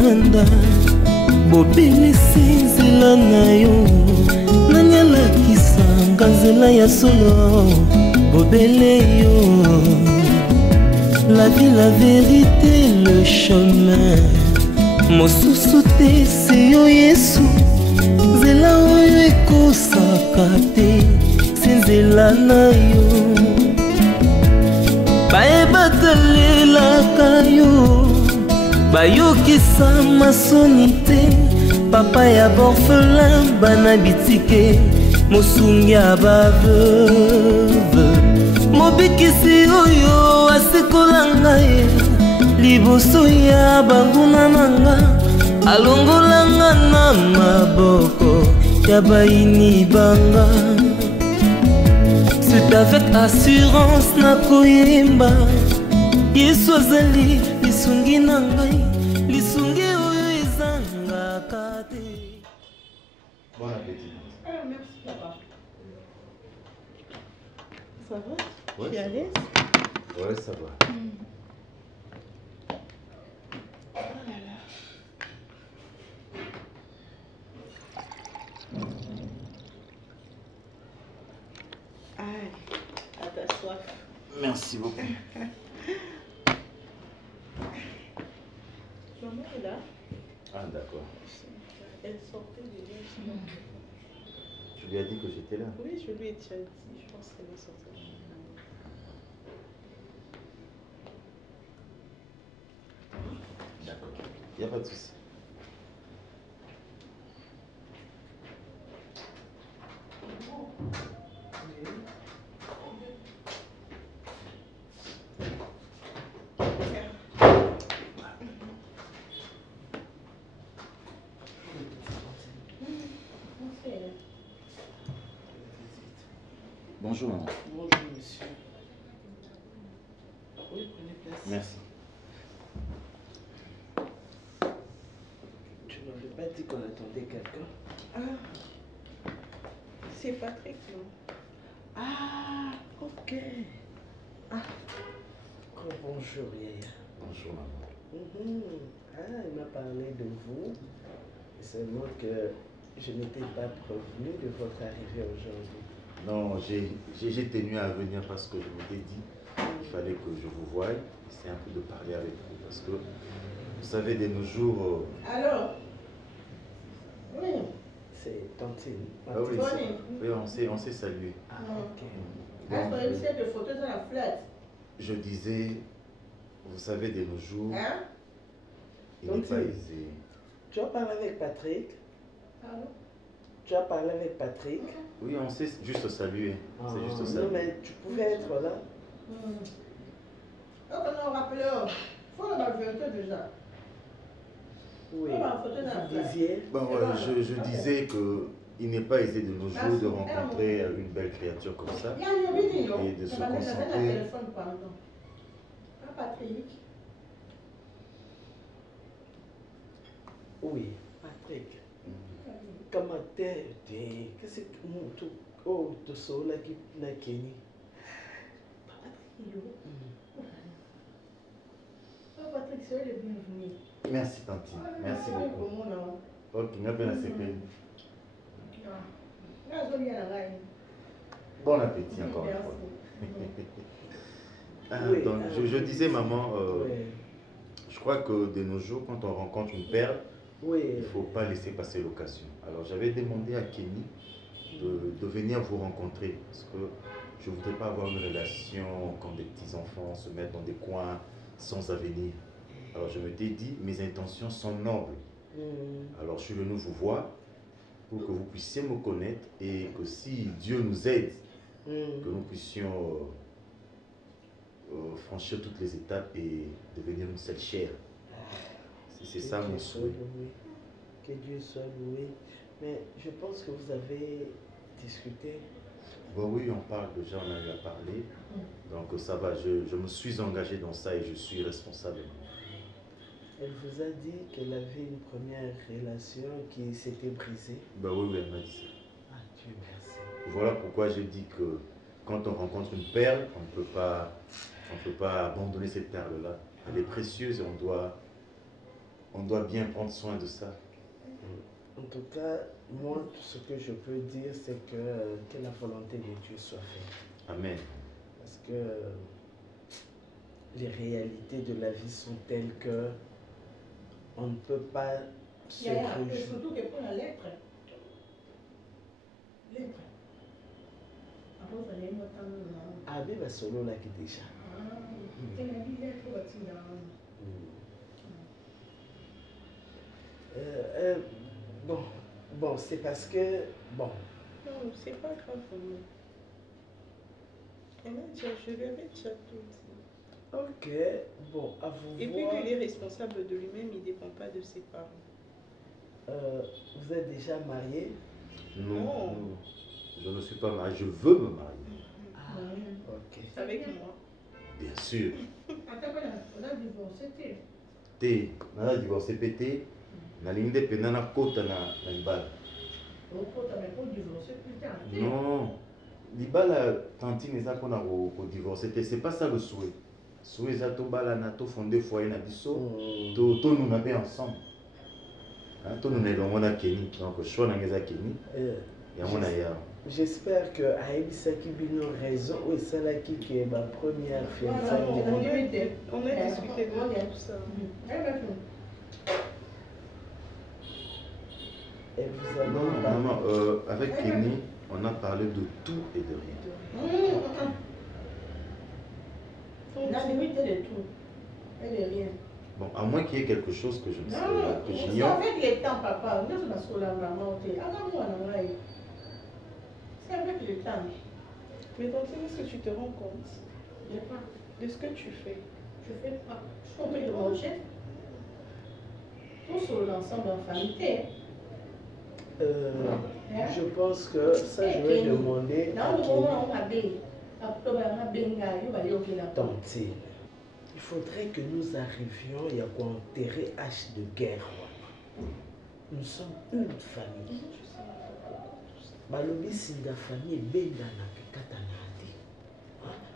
libanda bobelisi nzela na yo nani alakisanga nzela ya solo bobele yo la vie la vérité le chemin mosusu te se yo Yesu nzela oyo ekosaka te se nzela na yo bayebatalelaka yo bayokisa masoni te papa ya borfelin bana bitike mosungi ya baveuve mobikisi oyo asikola ngai liboso ya banguna na nga alongolanga na maboko ya bayini banga. C'est avec assurance nakoyemba Yesu azali lisungi na ngai lisungi oyo ezangaka te. Bon appétit. Merci papa. Ça va? Ouais, Tu es à l'aise? Ouais, ça va. Oh là là. Allez, à ta soif. Merci beaucoup. Maman est là. Ah, d'accord. Elle sortait déjà. Sinon. Tu lui as dit que j'étais là? Oui, je lui ai déjà dit. Je pense qu'elle est sortie. D'accord. Il n'y a pas de souci. Bonjour maman. Bonjour monsieur. Oui, prenez place. Merci. Tu n'avais pas dit qu'on attendait quelqu'un? Ah, c'est Patrick, non? Ah, ok. Ah, oh, bonjour Yaya. Bonjour maman. Ah, il m'a parlé de vous. Seulement que je n'étais pas prévenu de votre arrivée aujourd'hui. Non, j'ai tenu à venir parce que je m'étais dit qu'il fallait que je vous voie. C'est un peu de parler avec vous parce que vous savez, de nos jours. Alors? Oui. C'est Tantine. Ah oui, oui, on s'est salué. Ah, ok. Donc, de photos dans la flat. je disais, vous savez, de nos jours, Hein? il n'est pas aisé. Tu as parlé avec Patrick? Pardon? Tu as parlé avec Patrick? Oui, on s'est juste salué. C'est juste salué. Non, mais tu pouvais être là. Donc, on rappelle, il faut la vérité déjà. Oui. Vous disiez? Bon, ouais, je disais qu'il n'est pas aisé de nos jours de rencontrer une belle créature comme ça et de se concentrer. Ah, Patrick. Oui, Patrick. Comment t'es? Qu'est-ce que tu oh, tu sors là qui n'a qu'uni? Patrick, c'est le bienvenu. Merci, Tantine. Merci beaucoup. Ok, on a bien assez payé. Bon appétit encore une fois. Oui, donc, je disais, maman, je crois que de nos jours, quand on rencontre une perle, il ne faut pas laisser passer l'occasion. Alors, j'avais demandé à Kenny de venir vous rencontrer parce que je ne voudrais pas avoir une relation comme des petits-enfants, se mettre dans des coins sans avenir. Alors, je me suis dit, mes intentions sont nobles. Alors, je suis venu vous voir pour que vous puissiez me connaître et que si Dieu nous aide, que nous puissions franchir toutes les étapes et devenir une seule chair. C'est ça mon souhait. Que Dieu soit loué. Mais je pense que vous avez discuté. Bon, oui, on parle déjà, on a eu à parler. Donc ça va, je me suis engagé dans ça et je suis responsable. Elle vous a dit qu'elle avait une première relation qui s'était brisée? Ben oui, elle m'a dit ça. Ah, Dieu merci. Voilà pourquoi je dis que quand on rencontre une perle, on ne peut pas abandonner cette perle-là. Elle est précieuse et on doit on doit bien prendre soin de ça. En tout cas, moi, ce que je peux dire, c'est que la volonté de Dieu soit faite. Amen. Parce que les réalités de la vie sont telles que on ne peut pas se réjouir. Surtout que pour la lettre. Lettre. Ah, mais solo là qui déjà. Bon, c'est parce que bon. Non, c'est pas grave pour moi. Je lui avais déjà tout dit. Ok, bon, à vous. Et puis qu'il est responsable de lui-même, il ne dépend pas de ses parents. Vous êtes déjà marié? Non, Oh. non, je ne suis pas marié, je veux me marier. Ah, ok. Avec moi. Bien sûr. Attends, on a divorcé. Te, nana divorcé pété, na linde penana kota na libala. Non, libala tantine eza pona ko divorcer te, c'est pas ça le souhait. Souhait eza to bala na to fonder foyer na biso, to nous na bien ensemble. Hein, to nous na longo na Kenny, donc choix na ngeza Kenny. Ya mona ya. J'espère que Aïbisaki Bino raison ou celle qui est ma première fiançaille. On a discuté de tout ça. Et vous avez Non, maman, avec Kenny, on a parlé de tout et de rien. La limite de tout. Et de rien. Bon, à moins qu'il y ait quelque chose que je ne sais Non, que c'est j'ignore. avec le temps, papa. Nous sommes sur la maman. C'est avec le temps. Mais Tantine, est-ce que tu te rends compte Je sais pas. de ce que tu fais? Je fais pas. Je suis de manger. Tout sur l'ensemble en famille. Je pense que ça, je vais demander à Tantine. Il faudrait que nous arrivions et à enterrer H de guerre. Nous sommes une famille. Balobi Singa famille Benda na Katanadi.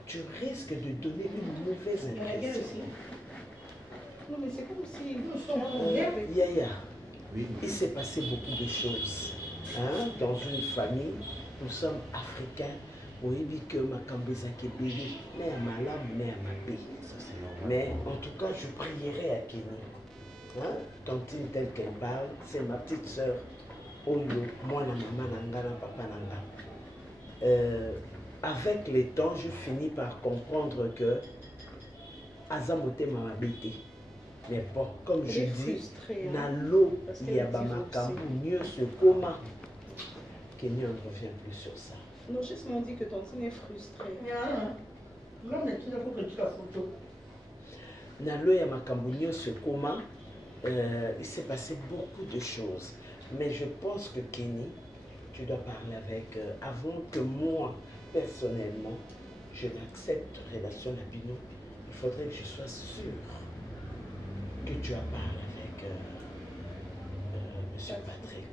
Tu risques de donner une mauvaise impression. Non, mais c'est comme si nous Yaya, Oui. il s'est passé beaucoup de choses. Hein? Dans une famille, nous sommes africains. Oui, dit que ma Kambezaki Bélé, mais à Malam, mais à Mabé. Ça, c'est normal. Mais en tout cas, je prierai à Kenny. Hein? Tantine telle qu'elle parle, c'est ma petite soeur. Oyo, moi, na maman, nanga, na papa, nanga. Avec le temps, je finis par comprendre que Azamote m'a habité. Mais bon, comme je dis, dans l'eau, il y a Bamakambu, mieux ce coma. Kenny, on ne revient plus sur ça. Non, juste m'ont dit que Tantine est frustrée. Non, mais tu n'as pas que tu la photo. Dans l'eau, il y a Makambu, ce coma. Il s'est passé beaucoup de choses. Mais je pense que Kenny, tu dois parler avec, avant que moi, personnellement, je n'accepte relation à Bino, il faudrait que je sois sûr que tu as parlé avec M. Patrick.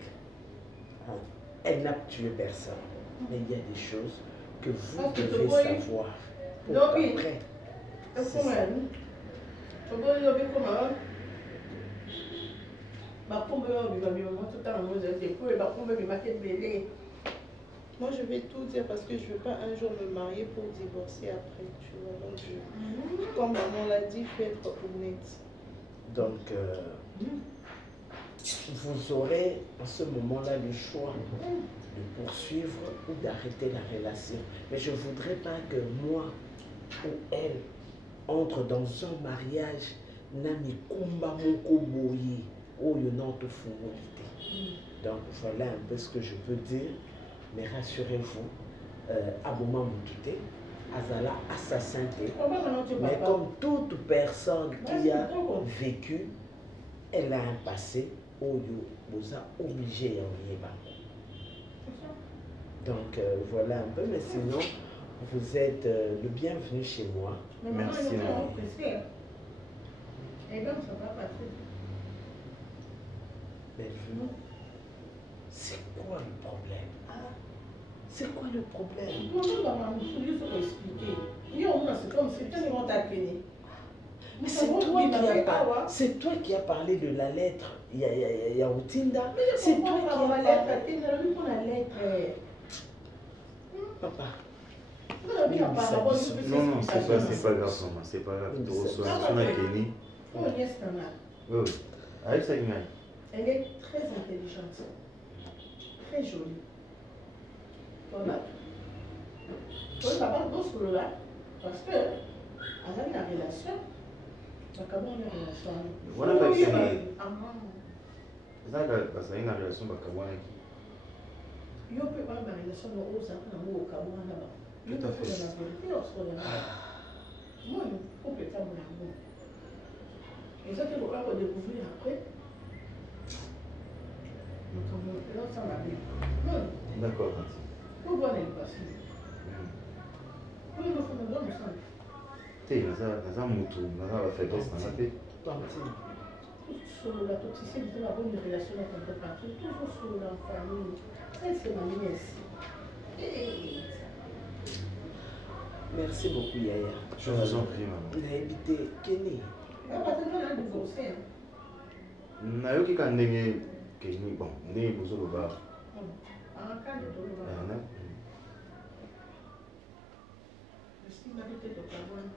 Hein? Elle n'a tué personne, mais il y a des choses que vous devez savoir. Pour qu'après, Moi, je vais tout dire parce que je ne veux pas un jour me marier pour divorcer après. Tu vois, donc comme maman l'a dit, il faut être honnête. donc, vous aurez en ce moment-là le choix de poursuivre ou d'arrêter la relation. Mais je ne voudrais pas que moi ou elle entre dans un mariage nani kumba moko boye oyo nanto fungolité. Donc voilà un peu ce que je peux dire. Mais rassurez-vous, Abouma Moutouté, Azala assassin. Mais comme toute personne qui a vécu, elle a un passé oyo vous a obligé à oublier. Donc voilà un peu, mais sinon, vous êtes le bienvenu chez moi. Merci. Bellevue, c'est quoi le problème? C'est quoi le problème? Mais c'est toi qui as parlé de la lettre. Il y a Outinda. C'est toi qui as parlé. Papa. Non, c'est pas grave, maman. C'est pas grave. Tu reçois Kenny. Oui. Elle est très intelligente. Très jolie. Voilà. Oui, maman, dans là, parce que, avec la relation, comment on a une relation? Voilà, parce qu'il y a une relation, il peut avoir une relation de haut, ça peut avoir au Cameroun là-bas. Tout à fait. Moi, je complètement mon amour. Et ça, tu vas découvrir après. Là, ça va bien. D'accord. Pour voir les passions. Oui, il faut nous donner ça. Tu sais, dans un mouton, dans la faiblesse, dans la paix. Sur la toxicité, vous avez la bonne relation avec votre partie, toujours sur la famille. Ça, c'est ma nièce. Merci beaucoup, Yaya. Je vous en prie, maman. Il a évité Kenny. Parce que nous, on a divorcé. Nayoki ka ndenge Kenny, bon, ndenge bozo loba. En cas de douleur. Je suis m'habité de Cameroun.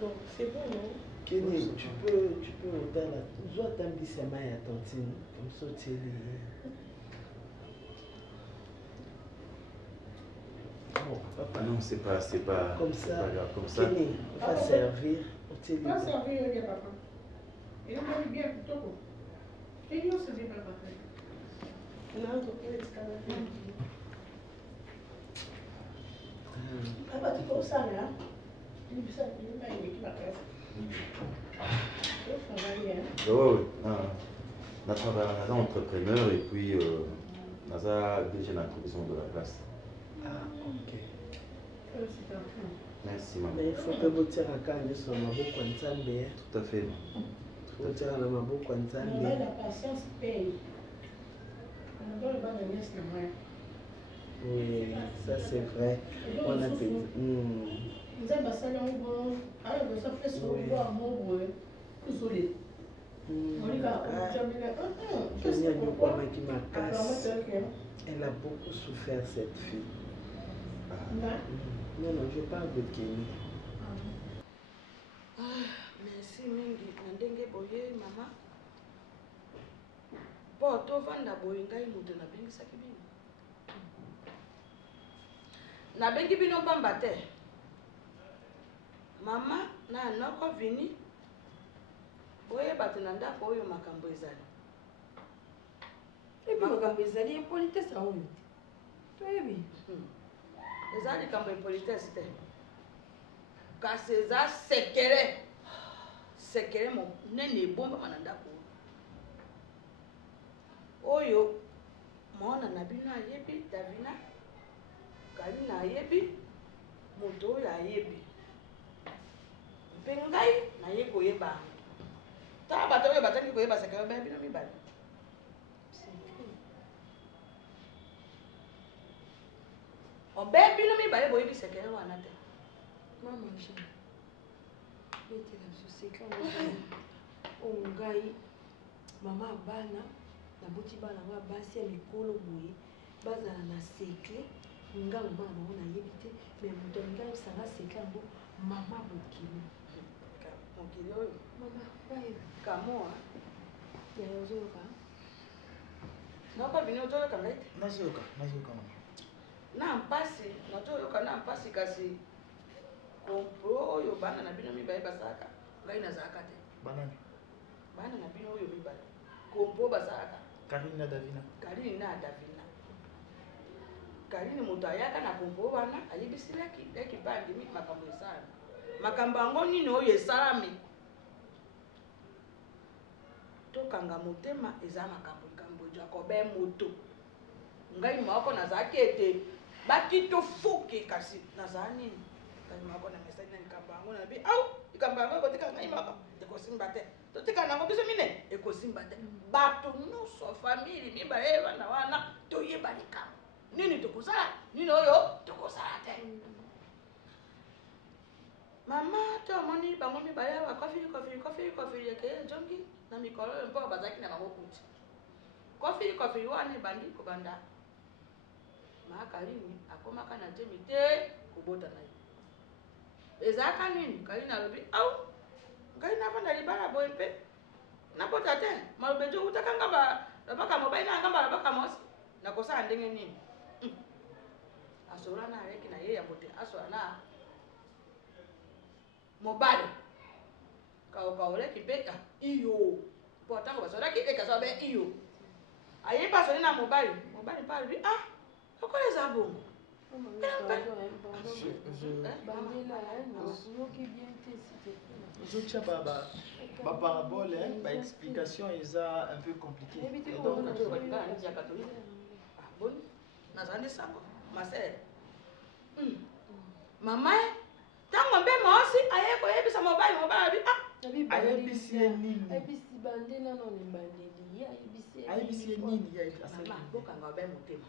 Bon, c'est bon, non? Kenny, tu peux faire la... Je dois t'embisser ma et tantine, comme ça tu es bon, papa. Non, c'est pas comme ça. Pas grave, comme ça. Kenny, on va servir. Pas servir, bien papa. Et on va bien plutôt. Et nous, c'est bien papa. Non, tu peux escalader. Papa, tu peux ça, là? Tu peux ça, tu peux pas y aller, tu vas faire. Oui. Notre entrepreneur et puis nous avons déjà l'introduction de la place. Ah, ok. Merci, maman. Mais il faut que vous tiriez à Kanye sur ma boucle en Zambie. Tout à fait. Vous tirez à ma boucle en Zambie. La patience paye. On doit le battre de l'est. Oui, ça c'est vrai. On a fait. Nous avons passé un bon. Alors, ça fait ce qu'on voit en nombre. Tout solide. Elle a beaucoup souffert, cette fille. Non, je parle de Kenny. Merci mingi nandenge boye mama. Bon, tovanda boye ngai mutu nabengisaki bino. Nabengi bino pamba te. Mama na noko vini. Boye batu na ndako oyo makambo ezali. Makambo ezali impolitesse oyo. Toyebi. Ezali kambo impolitesse te. Kasi eza sekere. Sekere mo nene bomba na ndako. Oyo mwana na bino ayebi Davina. Karina ayebi. Moto oyo ayebi. Mpe ngai naye koyeba. Ta bato oyo bataki koyeba sekere ba bino mibale. Obe bino mibale boyebi sekere wana te. Maman, je vais te la société. Oh, ngai, maman bana, na boti bana wa basi ya mikolo boye, bazala na sekle, nga mama na yebite, mais muto ngai sanga sekle ngo mama bokili. Mokili oyo. Mama, bae. Kamoa. Ya yozoka. Noko bino ozoyoka ngai te. Nazoyoka mama. Na mpasi, nazoyoka na mpasi kasi kompro oyo bana na bino mibale basaka. Ngai nazalaka te. Banani? Bana na bino oyo mibale. Kompro basaka. Karine na Davina. Karine na Davina. Karine moto ayaka na kompro wana ayebisilaki eki bandimi makambo esala. Makambo yango nini oyo esalami. Tokanga motema eza makambo Jacobe moto. Ngai moko nazaki ete bakito fuki kasi nazani. Ngai moko na message na likambo yango na bi au likambo yango kotika ngai moko ekosimba te. Totika nango biso mine ekosimba te. Bato nyonso famille mibale bana wana toyeba likambo. Nini tokozala? Nini oyo tokozala te. Mama to moni bango mi baya wa coffee yake jongi na mikolo mpo bazaki na bango kuti. Coffee wani bandi kubanda. Makalini akoma kana jemi te kubota nayo. Ezaka nini kalina lobi au ngai na fanda libala boype na bota te malubejo utakanga ba baka mobile na ngamba baka mosi na kosa ndenge nini. Asora na reki na yeye ya bote asora na mobile kaole kipeka iyo pota ko basora ki eka sabe iyo aye pasoni na mobile pa lui ah okole za bongo je ba parabole ba explication eza un peu compliqué donc je vais pas dire catholique ah bon nazandi sako masere mama tango mbe mosi aye ko yebisa mobile bi ah ayebisi nini ayebisi bande na no mbandeli ayebisi nini ya mama bokanga ba motema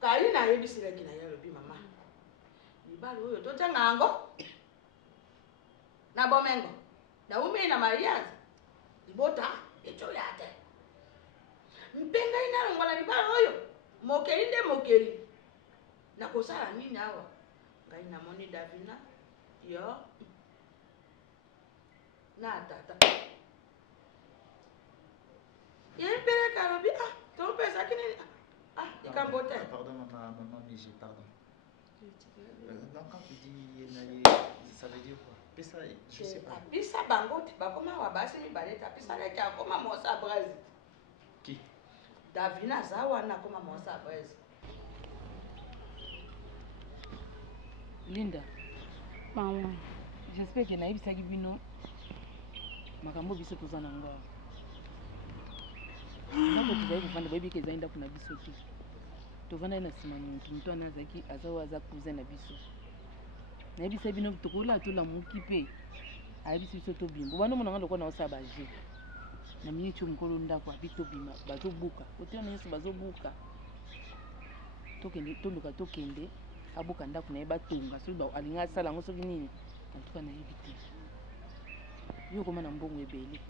kali na ayebisi leki na yalo bi mama libalo oyo to tanga ngo na bomengo na umi na mariage libota echo yate mpenga ina ngola libalo oyo mokeli na kosala nini awa ngai na moni Davina yo na tata yempere karobi ah to pesa kini ah ikambote pardon maman mais j'ai pardon donc quand tu dis ça veut dire quoi pesa je sais pas pisa bangote bakoma wa basi mi baleta pisa leki akoma mosa brazi qui Davina zawa na koma mosa brazi Linda maman j'espère que naibisaki bino makambo biso tozana ngao ndako tozali kofanda boyebi ke ezali ndako na biso te tovanda na nsima motu wana azalaki aza cousin na biso nayebisa bino tokola tolamuki mpe ayebisi biso tobima bobanda omonanga lokola naosala baje na miniti oyo mokolo ndako abi tobima bazobuka otela na nyonso bazobuka toluka tokende abuka ndako na ye batonga soki alingi asala yango soki nini antuka nayebi te yo okoma na mbongo ebele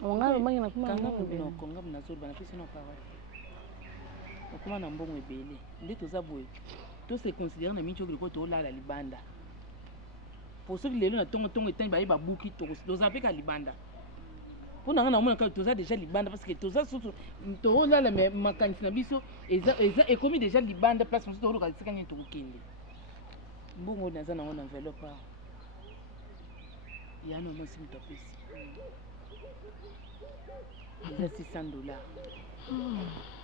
konga nazoloba napesi na parole okoma na mbongo ebele nde toza boye tose considere na minti okiloko toolala libanda po soki lelo na ntongo etani baye babuki toza mpe ka libanda mpo na nga na omona kaka toza deja libanda parce que toza susu toolala makanisi na biso ekomi deja libanda place mosusu tooloka esika nini tokokende mbongo oyo naza nango na enveloppe awa ya noma nsi moto apesi eza $600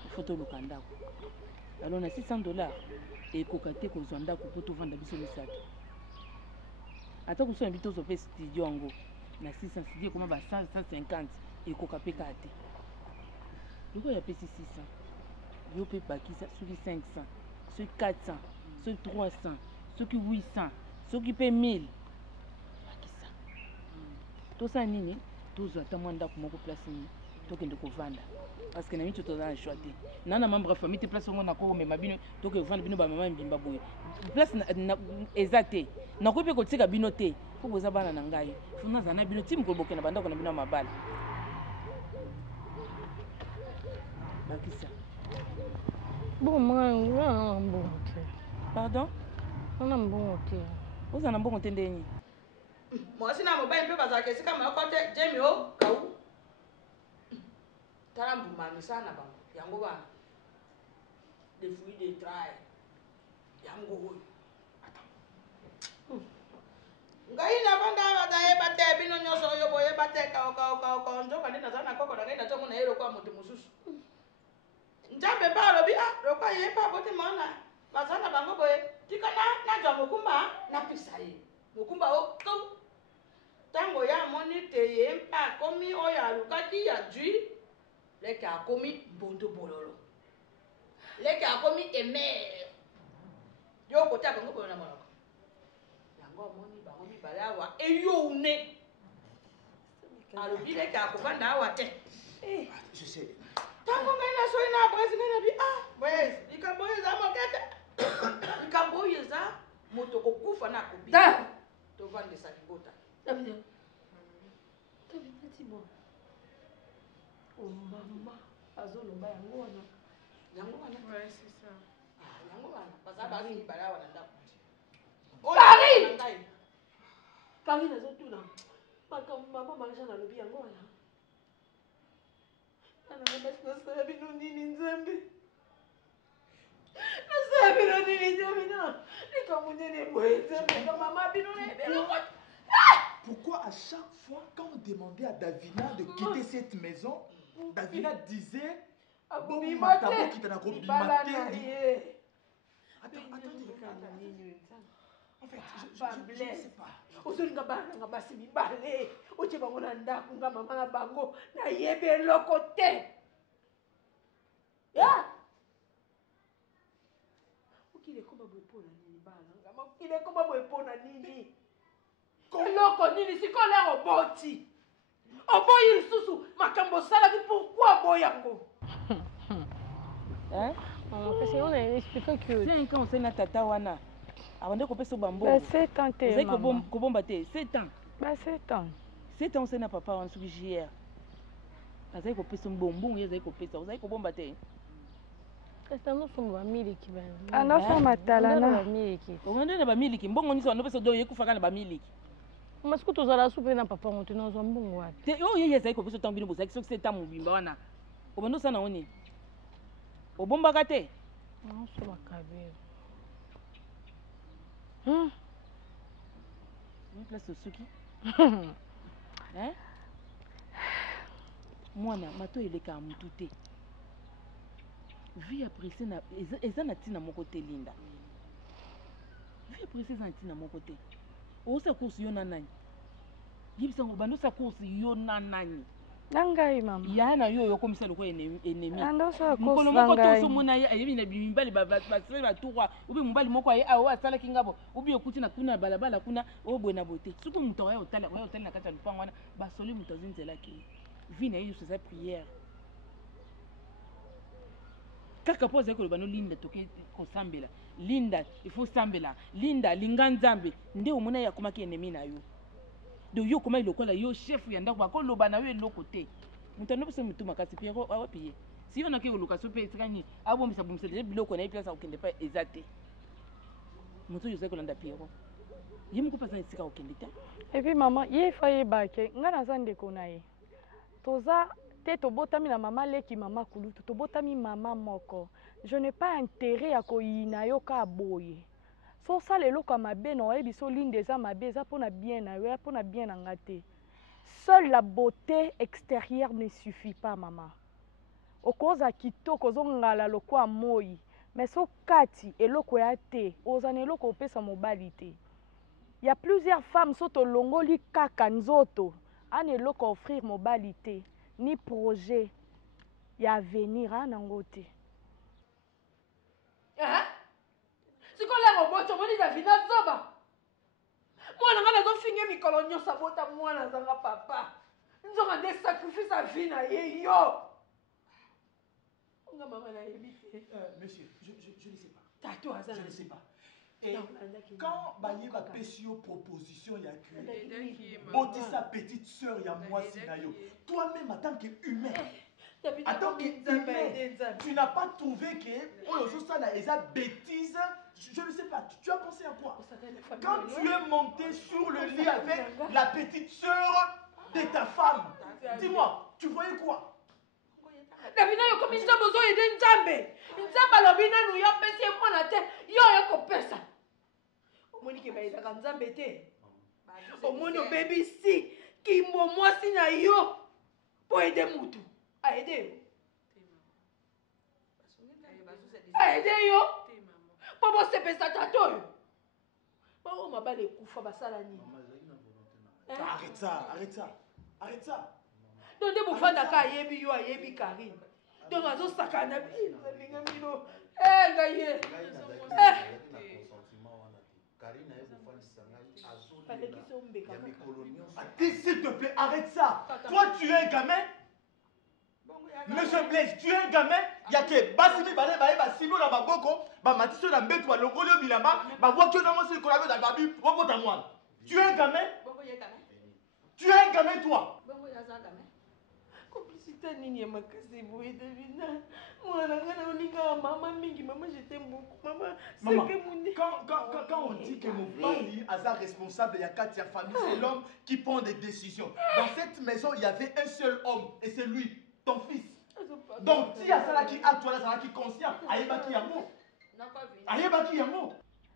ifo toluka ndako alo na $600 ekoka te kozwa ndako mpo tovanda biso misato ata kosala biso tozwa mpe studio yango na 600 studio ekoma ba 150 ekoka mpe kaka te loko yapesi 600 yo mpe bakisa soki 500 soki 400 soki 300 soki 800 soki mpe 1000 bakisa tosala nini tozwa ata mwa ndako moko place nini tokende kovanda parce que na mito toza na choix te nana membre famille te place ngo nako komema bino toke kovanda bino bamama mbimba boye place eza te nakoki mpe kotika bino te po boza bana na ngai fo nazala na bino ti mokolo bokende na bandako na bino ya mabala bakisa bon mwana mbongo te pardon mwana mbongo te oza na mbongo te ndeni mwasi na mobali mpe bazalaka esika moko te jemi o kau tala mbuma misala na bango yango wana des fruits de trail yango oyo ngai navanda batayeba te bino nyonso oyo boyeba te kaokaokaoka nzoka nde naza na koko na ngai nazomona ye lokwa moto mosusu nzambe mpe alobi lokwa ye mpe abotema wana baza na bango boye tika nazwa mokumba napesa ye mokumba o ntango ya amoni te ye mpe akomi oyo alukaki ya jui leke akomi mbondo bololo leke akomi emere yo kotaka ngo boyo na monoko yango amoni bango mibale awa eyoune alobi leke akovanda awa te ntango ngai nasoi na bresi ngai nabi bresi likambo oyo eza moke te likambo oyo eza moto kokufa na kobi tovandisa libota. Davina, dis-moi. Oh maman, azoloba yango wana. Yango wana? Ouais, c'est ça. Ah, yango wana. Parce que babi bala wana ndako. Karine! Karine azotuna. Maman Marisha nalobi yango wana. Ana basi nasala bino nini nzambe? Nasala bino nini nzambe na? Likambo nene boye nzambe ka mama bino nebelo ko. Pourquoi à chaque fois quand on demandait à Davina de quitter cette maison, Davina disait bon, matabo qui t'a bimaté. Attends. En fait, je ne sais pas. Ozolinga bana nga basi mibale. Oche bango na ndako nga mama na bango na yebe loko te. Ya. Okile koma boepona nini bana nga okile koma boepona nini? Loko nini sikola roboti. Oboyi lisusu makambo sala ki pourquoi boyango? Hein? Parce qu'on a expliqué que 5 ans c'est na tata wana. Avant de couper ce bambou. Bah 7 ans t'es maman. C'est que batté 7 ans. Bah 7 ans. 7 ans c'est na papa en sous hier. Parce que couper son bonbon, il y a couper ça. Vous savez comment batté? C'est un autre sommes miliki ben. Ah non sommes matalana miliki. On a na ba miliki. Mbongo ni so no peso do yekufaka na ba miliki. Mas que tu zala soupe na papa on tena zo mbongo wapi? Te oh yeye zai couper so tambino bo ça c'est ta mobimba wana. Obando sana oni. Obomba kate. Non so bakabe. Une place au Suki. Hein? Moi, mato il est comme tout est. Vie après ça, ils ont tina mon côté linda. Vie après ça, ils ont tina mon côté. O sa course yona nani. Yibisa ngobando sa course yona nani. Nangai mama. Yana yo comme ça le ko ennemi. Ando sa course nangai. Moko to so mona ya yebi na bimbali ba tour ubi mbali moko aye awo asala kingabo ubi okuti na kuna balabala kuna obwena bote. Suku muto ya otala na kata lupango wana ba soli muto zinzela ki. Vina yesu sa prière. Kaka pose ko bano linda toke ko sambela. Linda il faut sambela. Linda linganzambe nde omona ya kuma ki ennemi na yo. De yo comment il lokola yo chef ya ndako ba ko loba na yo lokote. Mutano pese mutu makasi piero awapiye. Si on a que location pe tsakani abomisa bomisa de biloko na place okende pa ezate. Mutu yo seko landa piero. Yimu ko pasa isika okende ta. Et puis maman, ye faye bake ngana zande konaye. Toza te tobotami na mama leki mama kulutu tobotami mama moko. Je n'ai pas intérêt à koyina yo ka boye. So ça le loka mabe no ebi so linde za mabe za pona bien na yo pona bien na ngate. Seule la beauté extérieure ne suffit pas maman. Okoza kitoko zongala lokwa moi. Mais so kati eloko ya te ozana eloko opesa mobilité. Il y a plusieurs femmes soto longoli kaka nzoto an eloko offrir mobilité ni projet ya avenir anangote. Sikola roboto moni Davina zoba. Mwana ngana zo finge mikolo nyosa bota mwana zanga papa. Nzonga de sacrifice a vie na ye yo. Nga mama na yebite. Monsieur, je ne sais pas. Tato azana. Je ne sais pas. Et quand baye ba pesio proposition ya que boti sa petite sœur ya moi sinayo. Toi-même en tant qu'humain. En tant qu'humain, tu n'as pas trouvé que aujourd'hui ça na esa bêtise. Je ne sais pas, tu as pensé à quoi? Quand tu es monté sur le lit avec la petite sœur de ta femme, dis-moi, tu voyais quoi? Davina yo comme nzambe zo ede nzambe. Nzambe lobina nu yo pesi mwana te, yo yeko pesa. Omoni ke ba eza nzambe te. Omoni baby si kimbo mwasi na yo po ede mutu. A ede yo. A ede yo. Pobo se pesa tato yo. Bao mabale kufa basala nini? Arrête ça, arrête ça. Arrête ça. Donc de bufanda ka yebi yo yebi Karine. Donc azo sakana bi mino. Ngaye. S'il te plaît, arrête ça. Toi tu es un gamin. Monsieur Blaise, tu es un gamin. Il y a que Basimi Balé Balé Basimo na baboko, ba matiso na mbeto ba longolo bilamba, ba voki na mo se ko la ba babi, woko ta mwana. Tu es un gamin? Tu es un gamin, toi? Complicité nini makasi boye Davina. Moi na olinga maman mingi, maman je t'aime beaucoup. Maman, quand on dit que mon mari est responsable, il y a 4 familles, c'est l'homme qui prend des décisions. Dans cette maison, il y avait un seul homme et c'est lui, ton fils. Donc, si il y a ça qui a toi là, ça qui conscient, ayeba qui yamo. Ayeba qui yamo.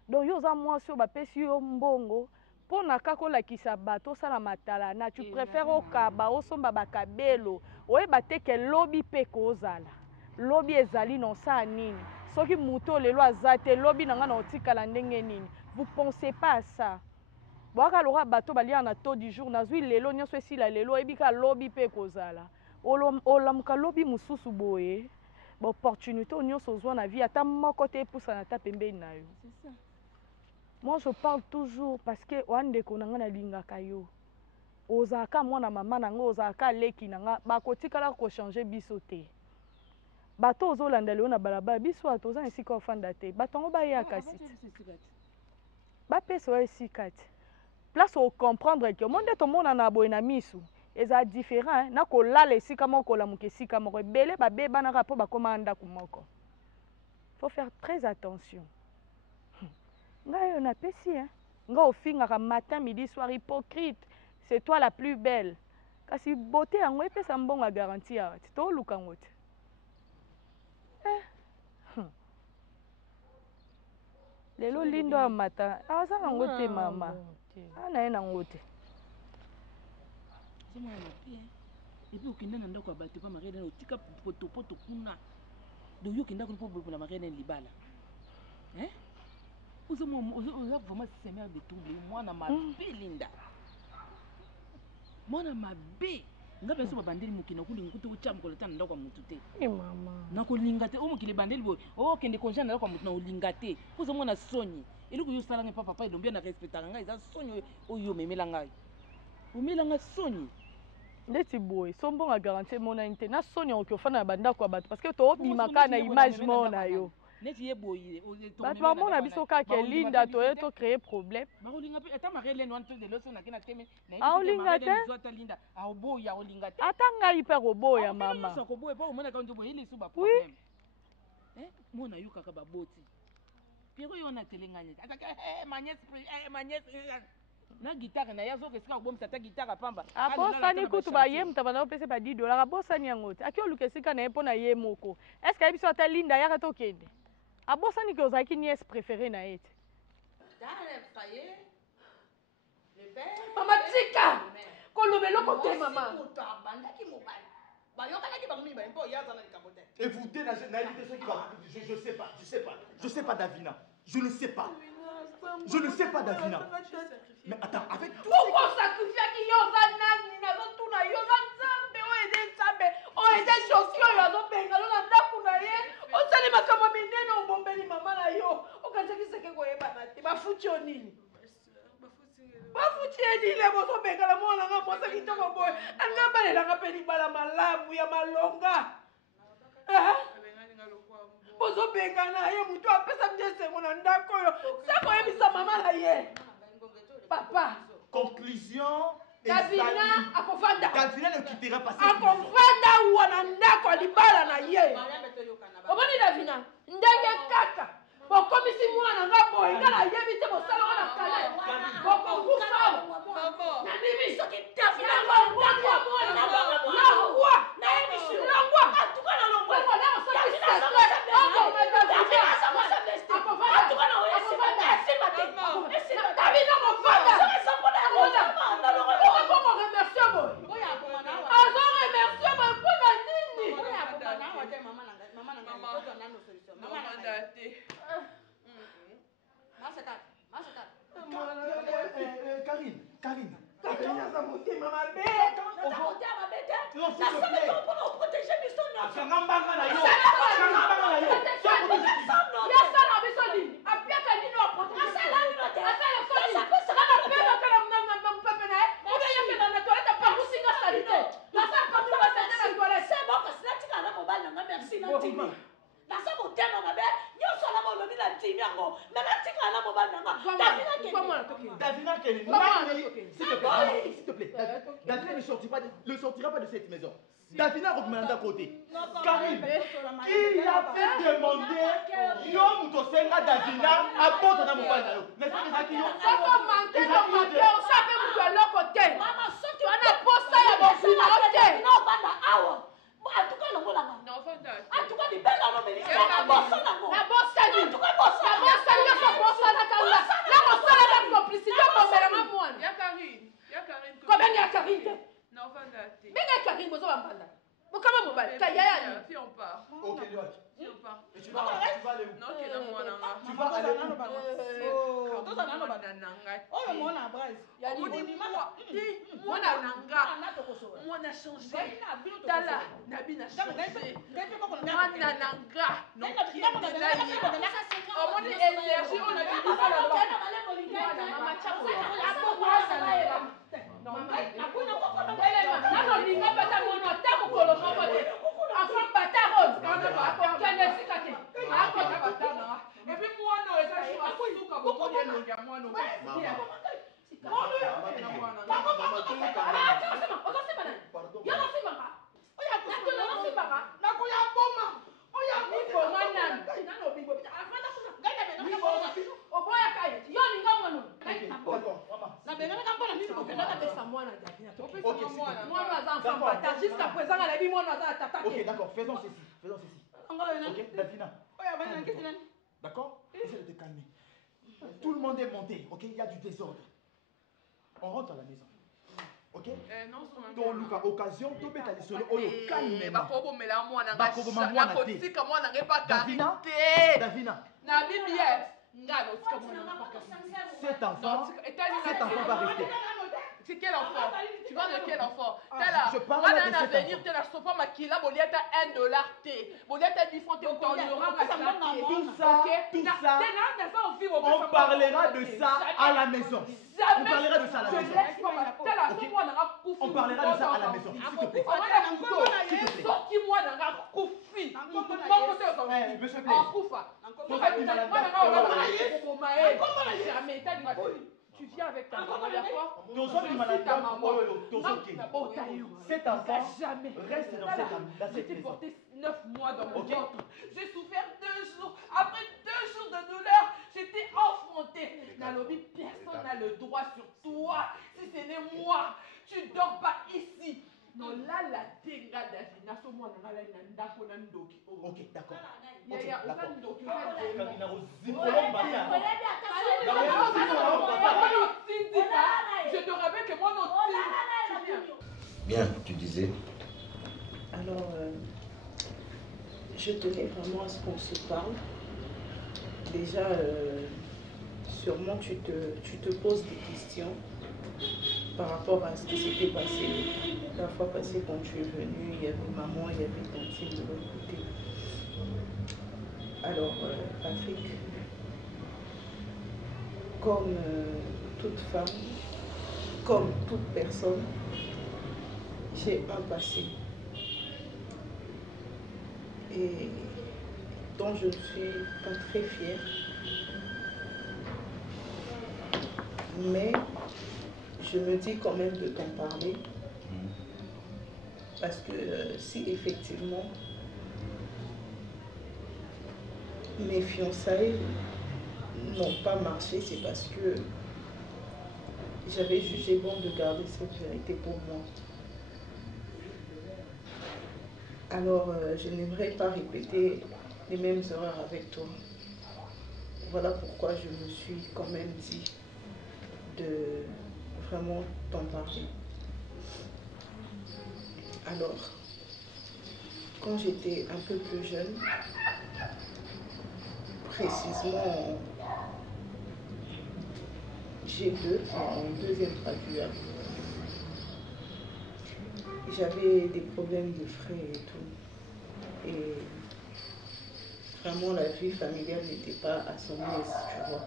Donc yo za moi sur ba pesi yo mbongo. Pour na kakolakisa bato sala matalana, tu préfères okaba osomba bakabelo oyeba te ke lobi pe kozala lobi ezali non sa nini soki muto lelo azate lobi nanga na otikala ndenge nini. Vous pensez pas à ça. Boaka lora bato balia na taux du jour nazwi lelo nyonso esila lelo ebika lobi pe kozala olamuka lobi mususu boye ba opportunité nyonso ozwa na vie ata moko te epusa na ta pembeni na yo. C'est ça. Moi, je parle toujours parce que wandeko nanga na lingaka yo. Ozaka mwana mama nanga ozaka leki nanga bakotikala ko changer biso te. Bato ozolanda leo na balabala biso atoza esika ofanda te. Batongo ba ya kasiti. Ba peso esikati. Place au comprendre que monde to mona na boye na misu. Eza différent na ko lala esika moko la muke esika moko belé ba beba na rapo ba komanda ku moko. Faut faire très attention. Ngayo na pesi hein. Nga ofingaka matin midi soir hypocrite. C'est toi la plus belle. Kasi beauté yango epesa mbongo garantie ya ti to luka ngote. Lelo lindo ya mata. Asa ngote mama. Ana ena ngote. Sema na pia. Et puis okenda na ndako abate pa marene otika poto kuna. Do yo kenda ko po na marene libala. Hein? Vous avez vraiment semé avec tout le monde ma belinda. Moi na mabe. Ngabe so bandeli mukina kundi ngutu ucham ko letana ndako mutute. Mama. Nakolingate o mukile bandeli boy. O kende konjana ndako mutu na olingate. Vous mwana sonyi. Eluku yo sala ngepa papa ilombia na respectanga ngai za sonyi oyo memela ngai. Omela nga sonyi. Ndeti boy, sombo nga garantie mona inte na sonyi okofana banda kwa bato parce que to obimaka na image mona yo. Neti yeboye bato mona biso kaka linda to eto créer problème. Ba olinga pe ata marele no anto de leso na kena teme na a olinga te zota linda a oboya olinga te ata ngai pe oboya mama so ko boye pa omona ka ndobo ile su ba problème mona yuka ka baboti piro yona telenganya ataka magnes na guitare na yazo ke sika bomsa ta guitare pamba abosani kutu ba ye mutaba na opese ba $10 abosani yangote aki oluke sika na epo na ye moko est-ce que biso ata linda yaka to kende abosani ke ozaki nièce préférée na ete dans le foyer le père mama tika kolobelo kote mama bandaki mobali bayokanaki bango mibali mpo yazana likamote et vous deux je sais pas Davina je ne sais pas Davina mais attends avec toi pourquoi sacrifier qui yoza nani na zo tuna yoza nzambe o ede nzambe o ede chokio yo zo benga lo na ndaku na ye o tsali makama minene o bombeli mama na yo o kanjaki seke ko yeba na te bafuti o nini bafuti edile bo zo benga la mona nga mosa kitoko boy anga balela nga pe libala malamu ya malonga bozo benga na ye mutu apesa mjesengo na ndako yo sako yebisa mama na ye papa conclusion Davina akofanda Davina ne quittera pas akofanda wana ndako libala na ye oboni Davina ndenge kaka bokomisi mwana nga boy ngala yebi te bosala wana kale bokokufa na nini soki Davina ngwa na emission ngwa atukana longwa na soki Karine. S'il te plaît. Davina ne sortira pas de cette maison. Davina reviendra d'un côté. Karim, qui a fait demander l'homme ou Senga Davina à porte dans mon bain. N'est-ce pas les acquis? Ok, d'accord, faisons ceci. Ok, Davina. D'accord? Essaye de te calmer. Tout le monde est monté, ok? Il y a du désordre. On rentre à la maison. Ok? Donc, Luca, occasion, tu peux t'aller solo. Oh, calmement. Davina. Cet enfant va rester. C'est quel enfant? Tu parles de quel enfant? Je parle de cet enfant. Tout ça, on parlera de ça à la maison. On parlera de ça à la maison. On parlera de ça à la maison. S'il te plaît. Monsieur tu viens avec ta maman, d'accord? Cet enfant reste dans cette maison. Porté 9 mois dans mon ventre. J'ai souffert 2 jours. Après 2 jours de douleur, j'étais enfanté. Nalobi, personne n'a le droit sur toi. Si ce n'est moi, tu dors pas ici. Non, là, la déga d'Afina, ce mois, on a la nandako nandoki. Ok, d'accord. Je te rappelle que moi, non. Bien, tu disais. Alors, je tenais vraiment à ce qu'on se parle. Déjà, sûrement, tu te poses des questions par rapport à ce qui s'était passé la fois passée quand tu es venu. Il y avait maman, il y avait tantine de l'autre côté. Alors, Patrick, comme toute femme, comme toute personne, j'ai un passé et dont je ne suis pas très fière. Mais je me dis quand même de t'en parler parce que si effectivement mes fiançailles n'ont pas marché, c'est parce que j'avais jugé bon de garder cette vérité pour moi. Alors, je n'aimerais pas répéter les mêmes erreurs avec toi. Voilà pourquoi je me suis quand même dit de vraiment t'en parler. Alors, quand j'étais un peu plus jeune, précisément en G2, en deuxième traduire, j'avais des problèmes de frais et tout. Et vraiment, la vie familiale n'était pas à son aise, tu vois.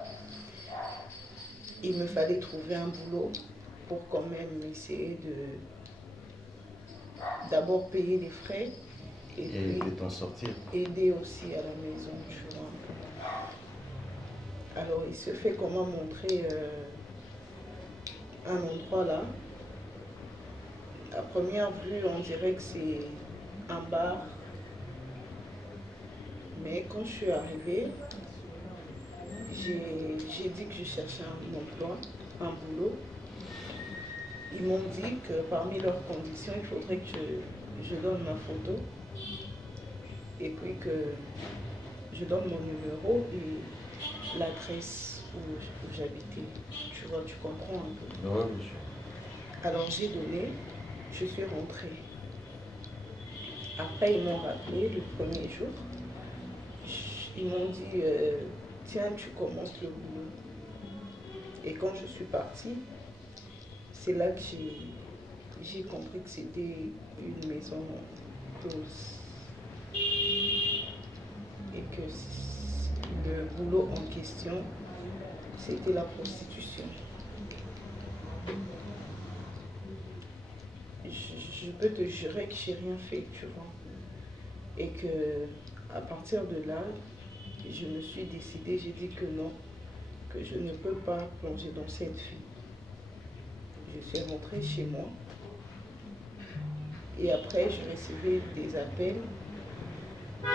Il me fallait trouver un boulot pour quand même essayer de d'abord payer les frais Et de t'en sortir. Aider aussi à la maison, tu vois. Alors, il se fait comment montrer un endroit là. À première vue, on dirait que c'est un bar. Mais quand je suis arrivée, j'ai dit que je cherchais un emploi, un boulot. Ils m'ont dit que parmi leurs conditions, il faudrait que je donne ma photo et puis que je donne mon numéro et l'adresse où j'habitais. Tu vois, tu comprends un peu. Oui, bien sûr. Alors j'ai donné, je suis rentrée. Après, ils m'ont rappelé le premier jour. Ils m'ont dit, tiens, tu commences le boulot. Et quand je suis partie, c'est là que j'ai compris que c'était une maison close. Et que le boulot en question, c'était la prostitution. Je peux te jurer que j'ai rien fait, tu vois. Et que à partir de là, je me suis décidée, j'ai dit que non, que je ne peux pas plonger dans cette vie. Je suis rentrée chez moi. Et après, je recevais des appels.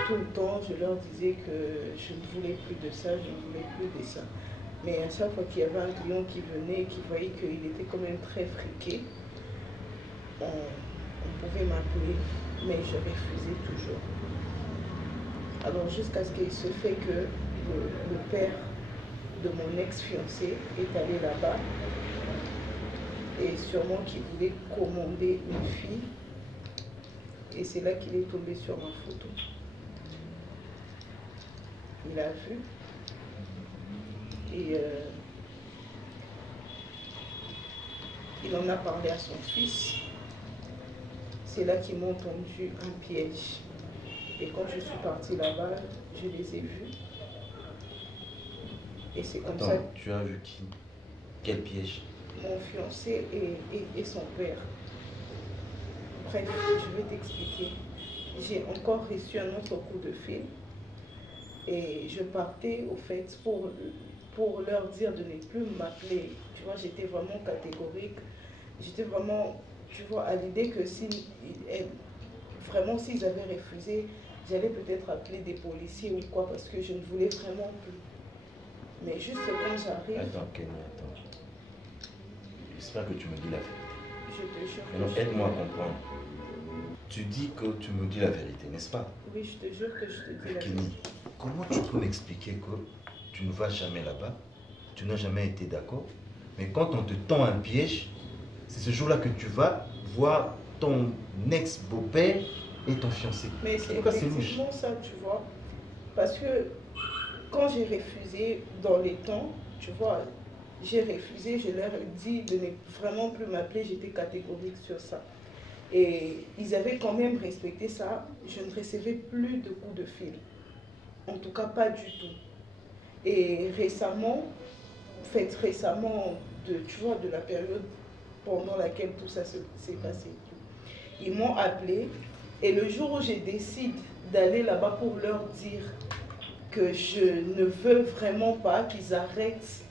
Tout le temps, je leur disais que je ne voulais plus de ça, je ne voulais plus de ça. Mais à chaque fois qu'il y avait un client qui venait et qui voyait qu'il était quand même très friqué, on pouvait m'appeler, mais je refusais toujours. Alors jusqu'à ce qu'il se fait que le père de mon ex-fiancé est allé là-bas et sûrement qu'il voulait commander une fille et c'est là qu'il est tombé sur ma photo. Il a vu et il en a parlé à son fils. C'est là qu'ils m'ont tendu un piège. Et quand je suis partie là-bas, je les ai vus. Et c'est comme ça. Tu as vu qui? Quel piège? Mon fiancé et son père. Bref, je vais t'expliquer. J'ai encore reçu un autre coup de fil. Et je partais, au fait, pour leur dire de ne plus m'appeler. Tu vois, j'étais vraiment catégorique. J'étais vraiment, tu vois, à l'idée que vraiment, s'ils avaient refusé, j'allais peut-être appeler des policiers ou quoi, parce que je ne voulais vraiment plus. Mais juste quand j'arrive... Attends, Kenny, attends. J'espère que tu me dis la vérité. Je te jure. Alors, aide-moi à comprendre. Tu dis que tu me dis la vérité, n'est-ce pas? Oui, je te jure que je te dis la Kenny, vérité. comment tu peux m'expliquer que tu ne vas jamais là-bas, tu n'as jamais été d'accord, mais quand on te tend un piège, c'est ce jour-là que tu vas voir ton ex-beau-père et ton fiancé? Mais c'est effectivement ça, tu vois. Parce que quand j'ai refusé dans les temps, tu vois, j'ai refusé, je leur ai dit de ne vraiment plus m'appeler, j'étais catégorique sur ça. Et ils avaient quand même respecté ça, je ne recevais plus de coups de fil. En tout cas, pas du tout. Et récemment, tu vois, de la période pendant laquelle tout ça s'est passé, ils m'ont appelé et le jour où je décide d'aller là-bas pour leur dire que je ne veux vraiment pas qu'ils arrêtent,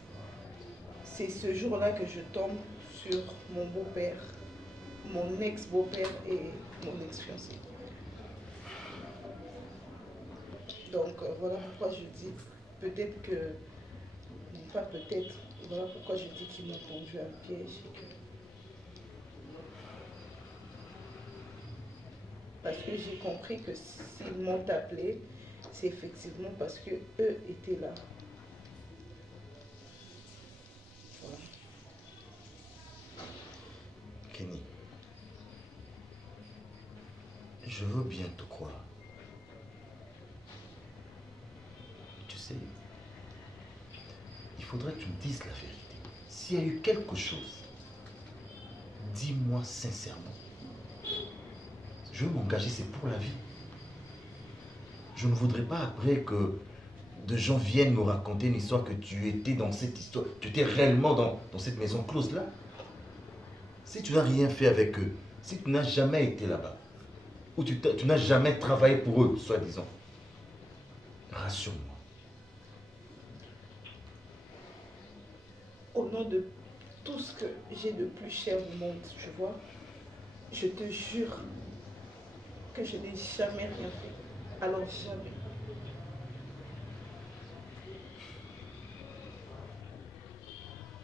c'est ce jour-là que je tombe sur mon beau-père, mon ex-beau-père et mon ex-fiancé. Donc voilà pourquoi je dis peut-être que, pas peut-être, voilà pourquoi je dis qu'ils m'ont tendu un piège. Parce que j'ai compris que s'ils m'ont appelé, c'est effectivement parce que eux étaient là. Voilà. Kenny, je veux bien te croire. Tu sais, il faudrait que tu me dises la vérité. S'il y a eu quelque chose, dis-moi sincèrement. Je veux m'engager, c'est pour la vie. Je ne voudrais pas après que de gens viennent me raconter une histoire que tu étais dans cette histoire, tu étais réellement dans cette maison close-là. Si tu n'as rien fait avec eux, si tu n'as jamais été là-bas, ou tu n'as jamais travaillé pour eux, soi-disant. Rassure-moi. Au nom de tout ce que j'ai de plus cher au monde, tu vois, je te jure que je n'ai jamais rien fait. Alors jamais.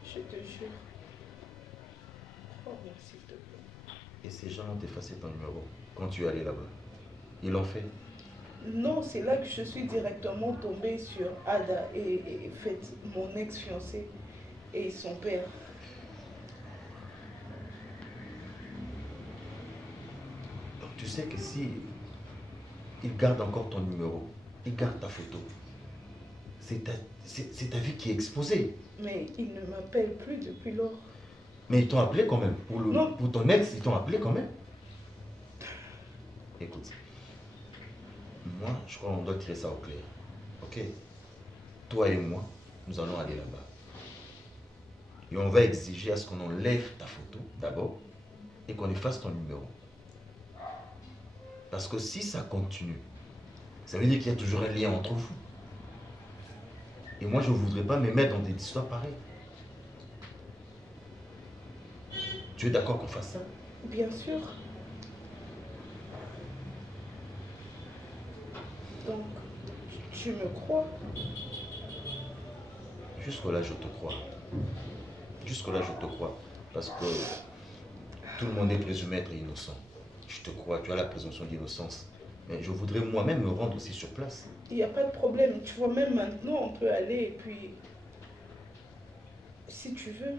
Je te jure. Crois-moi, s'il te plaît. Et ces gens ont effacé ton numéro quand tu es allé là-bas. Ils l'ont fait? Non, c'est là que je suis directement tombée sur Ada et fait mon ex-fiancé et son père. Donc tu sais que si ils gardent encore ton numéro, ils gardent ta photo, c'est ta vie qui est exposée. Mais ils ne m'appellent plus depuis lors. Mais ils t'ont appelé quand même. Pour ton ex, ils t'ont appelé quand même. Écoute, moi, je crois qu'on doit tirer ça au clair. Ok? Toi et moi, nous allons aller là-bas. Et on va exiger à ce qu'on enlève ta photo d'abord et qu'on efface ton numéro. Parce que si ça continue, ça veut dire qu'il y a toujours un lien entre vous. Et moi, je ne voudrais pas me mettre dans des histoires pareilles. Tu es d'accord qu'on fasse ça? Bien sûr. Donc, tu me crois? Jusque-là, je te crois. Jusque-là, je te crois. Parce que tout le monde est présumé être innocent. Je te crois, tu as la présomption d'innocence. Mais je voudrais moi-même me rendre aussi sur place. Il n'y a pas de problème. Tu vois, même maintenant, on peut aller et puis... Si tu veux.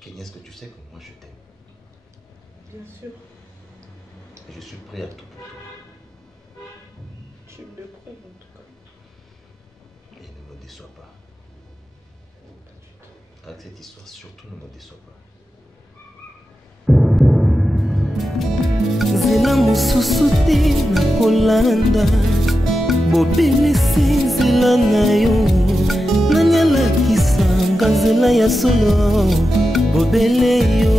Kenya, est-ce que tu sais que moi, je t'aime? Bien sûr. Et je suis prêt à tout pour toi. Tu me le prouves en tout cas. Et ne me déçois pas. Avec cette histoire, surtout ne me déçois pas. Nzela mosusu te na kolanda bobelisi nzela na yo nani alakisanga nzela ya solo bobele yo.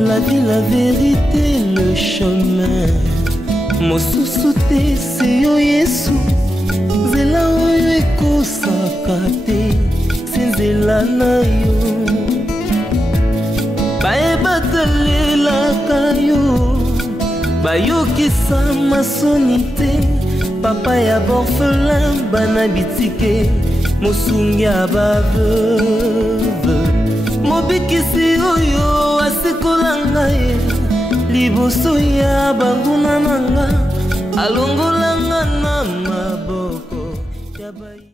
La vie, la vérité, le chemin mosusu te se yo Yesu nzela oyo ekosaka te se nzela na yo. Baebatalelaka yo bayokisa masoni te papa ya borphelin bana bitike mosungi ya baveuve mobikisi oyo asikola ngai liboso ya banguna na nga alongolanga na maboko ya